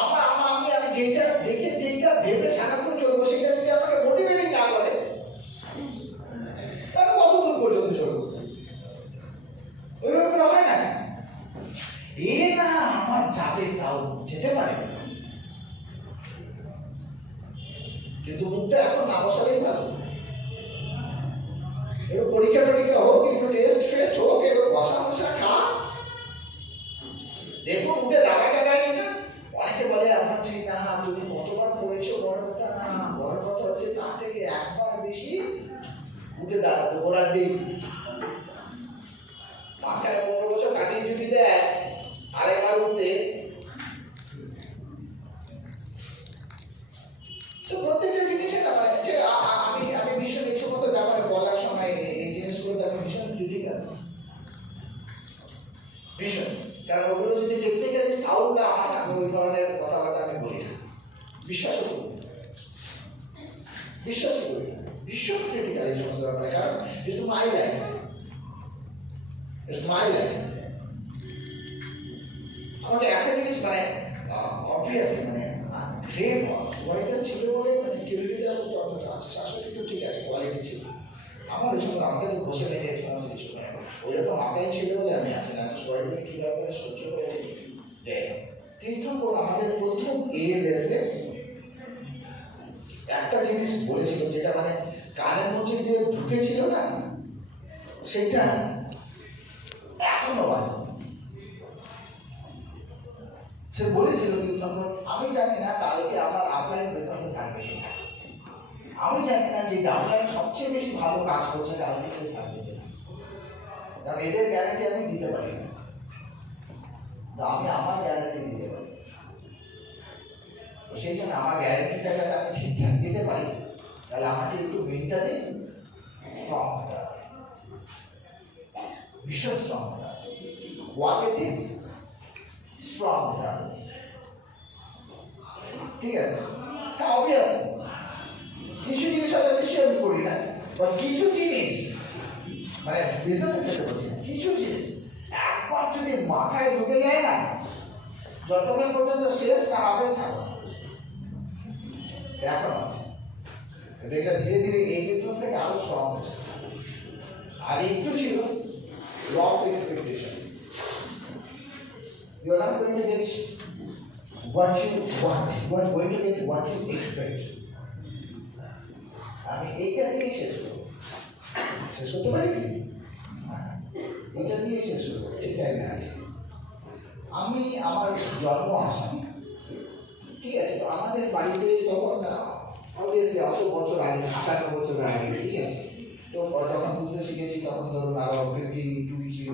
আমি যেটা দেখে যেটা ভেবে সারাক্ষণ চলবো সেটা যদি আপনাকে মোটিভেটিং না করে তাহলে কতদূর পর্যন্ত চলবো? ওইভাবে হয় না, এ না আমার যাবে, তাও যেতে পারে, কিন্তু মুখটা এখন না বসালেই ভালো। এবার পরীক্ষা হোক, একটু টেস্ট হোক, এবার বসা খা, দেখুন উঠে দাগায় কিনা। অনেকে বলে আমার চিন্তা, তুমি কতবার পড়েছো, বড় কথা না, বড় কথা হচ্ছে তার থেকে একবার বেশি উঠে দাঁড়াতে ওরা দিন। মাঝখানে 15 বছর কাটিয়ে যদি দেয় আরেকবার উঠতে, প্রত্যেকটা জিনিসে না মানে যে আমি ভীষণ এই সমস্ত ব্যাপারে বলার সময় এই জিনিসগুলো আমি ভীষণ ক্রিটিক্যাল, ভীষণ। কারণ ওগুলো যদি টেকনিক্যালি সাউন্ড না হয়, আমি ওই ধরনের কথাবার্তা আমি বলি না, বিশ্বাসও করি ভীষণ ক্রিটিক্যাল এই সমস্ত ব্যাপারে। কারণ ইটস মাই লাইফ, আমাকে একটা জিনিস মানে অবভিয়াসলি মানে গ্রেট কোয়ালিটি ছিল বলে মানে কিউরিটিটা সত্যি অন্তত আছে, শাশ্বত তো ঠিক আছে, কোয়ালিটি ছিল। আমার ওই সময় আমাকে তো বসে লেগে সমস্ত কিছু মানে ওই রকম আঁকাই ছিল বলে আমি আছি না, তো সবাই কীভাবে করে সহ্য করে দেয়। তীর্থঙ্কর আমাদের প্রথম এএলএসে একটা জিনিস বলেছিল যেটা মানে কানের মধ্যে যে ঢুকেছিল না, সেটা এখনো বাজে। সে বলেছিল আমি জানি না কালকে আমার আপলাইন বিজনেসে থাকবে কিনা, আমি জানি না যে ডাউনলাইন সবচেয়ে বেশি ভালো কাজ করছে কালকে সে থাকবে কিনা, কারণ এদের গ্যারান্টি আমি দিতে পারি না, আমি আমার গ্যারান্টি দিতে পারি। তো সেই জন্য আমার গ্যারান্টিটাকে আমি ঠিকঠাক দিতে পারি, তাহলে আমাকে একটু মেন্টালি স্ট্রং হতে হবে, ভীষণ স্ট্রং হতে হবে, ওয়ার্ক এথিক্স স্ট্রং হতে হবে। ঠিক আছে, হ্যাঁ অবভিয়াস কিছু জিনিস আমরা নিশ্চয়ই আমি করি না, বা কিছু জিনিস মানে বিজনেসের ক্ষেত্রে বলছি না, কিছু জিনিস একবার যদি মাথায় ঢুকে যায় না, যতক্ষণ পর্যন্ত শেষ না হবে ছাড়ো এখন আছে। এটা ধীরে ধীরে এই বিজনেস থেকে আরো স্ট্রং হয়েছে। আর একটু ছিল long expectation, you are not going to get what you want, you are going to get what you expect. আমি এইটা দিয়ে শেষ করবো, শেষ করতে পারি কি এটা দিয়ে শেষ করবো, ঠিক টাইমে আছে। আমি আমার জন্ম আসাম, ঠিক আছে, তো আমাদের বাড়িতে তখন অবভিয়াসলি অত বছর আগে, 58 বছর আগে, ঠিক আছে, তো যখন বুঝতে শিখেছি তখন ধরুন আরো 52 ছিল,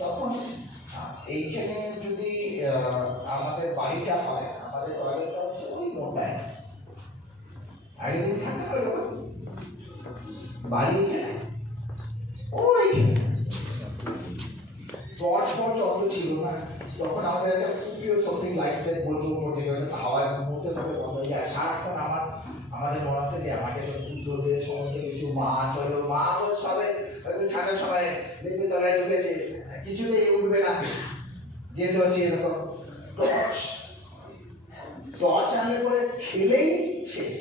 তখন এইখানে যদি আমাদের বাড়িটা হয়, আমাদের টয়লেটটা হচ্ছে ওই মোটায় আগে দিন থাকতে পারবো বাড়ি এখানে ওই টর্চ ফর্চ অত ছিল না তখন, আমাদের একটা প্রিয় সামথিং লাইক দ্যাট বলতে পড়তে গেলে হাওয়ায় মুহূর্তে মুহূর্তে বন্ধ হয়ে যায়। সারাক্ষণ আমাদের মনে হচ্ছে যে আমাকে তো দুধ ধরবে, সমস্ত কিছু মাছ হলো, মা হলো সবে হয়তো ঠান্ডার সময় দেখবে তলায় ঢুকেছে, কিছুতেই উঠবে না, যেতে হচ্ছে এরকম টর্চ টর্চ আনলে করে খেলেই শেষ।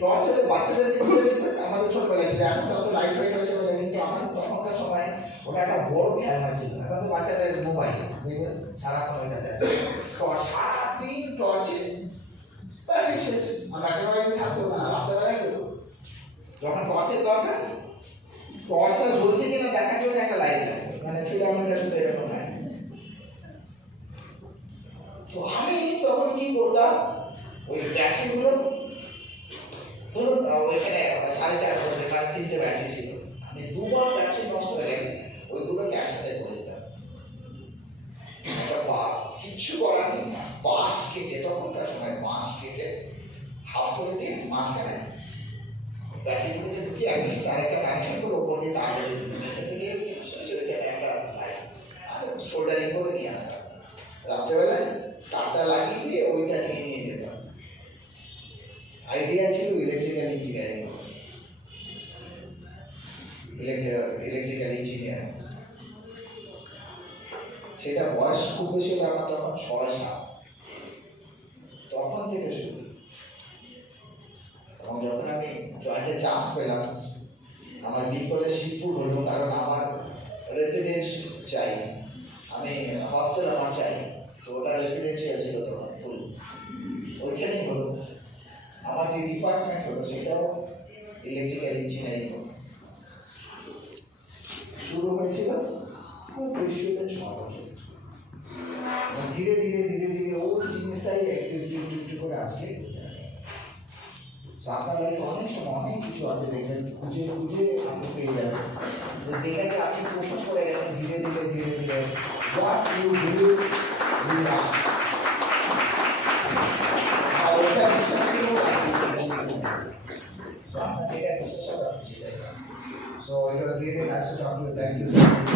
টর্চ হলে বাচ্চাদের আমাদের ছোটবেলায় ছিল, এখন তো লাইট ফাইট হয়েছে বলে, কিন্তু আমার তখনকার সময় ওটা একটা বড় খেলনা ছিল। এখন তো বাচ্চাদের মোবাইল দেখবেন সারাক্ষণ ওইটা দেখে, সারাদিন টর্চে শেষ। আর বাচ্চা বাড়িতে থাকতো না, রাত্রেবেলায় কেউ যখন টর্চের দরকার, টর্চটা জ্বলছে কিনা দেখার জন্য একটা লাইট লাগে, মানে ফিলামেন্টের সাথে এরকম হয়। তো আমি তখন কি করতাম, ওই ব্যাটারিগুলো ধরুন ওইখানে 4.5 যেখানে 3টে ব্যাটারি ছিল, আমি দুবার ব্যাটারি নষ্ট হয়ে গেছে, ওইগুলোকে একসাথে করে দিতাম। কিচ্ছু করার নেই, বাঁশ কেটে, তখনকার সময় বাঁশ কেটে হাফ করে দিয়ে মাঝখানে ব্যাটারিগুলোকে ঢুকিয়ে একদিকে আরেকটা কানেকশন করে ওপর দিয়ে তার থেকে একটা সোল্ডারিং করে নিয়ে আসতাম। রাত্রেবেলায় তারটা লাগিয়ে দিয়ে ওইটা নিয়ে যেতাম। আইডিয়া ছিল ইলেকট্রিক্যাল ইঞ্জিনিয়ারিং, ইলেকট্রিক্যাল ইঞ্জিনিয়ার। সেটা বয়স খুব বেশি হলো আমার তখন 6-7, তখন থেকে শুরু। এবং যখন আমি জয়েন্টে চান্স পেলাম, আমার বিকলে শিবপুর হলো, কারণ আমার রেসিডেন্স চাই, আমি হস্টেল আমার চাই, তো ওটা রেসিডেন্সিয়াল ছিল তখন ফুল, ওইখানেই হলো। আমার যে ডিপার্টমেন্ট হলো সেটাও ইলেকট্রিক্যাল ইঞ্জিনিয়ারিং হলো। শুরু হয়েছিল খুব বেশি হলে 6 বছর, ধীরে ধীরে ধীরে ধীরে ওই জিনিসটাই একটু একটু একটু একটু করে আসছে। আপনার লাইফে অনেক সময় অনেক কিছু আছে, দেখবেন খুঁজে খুঁজে আপনি পেয়ে যাবেন, যেখানে আপনি ফোকাস করে গেছেন ধীরে ধীরে ধীরে ধীরে হোয়াট ইউ ডু আর ওটা বিশ্বাস করবো আপনার এটা বিশ্বাস হবে। So it was really nice to talk to you. Thank you.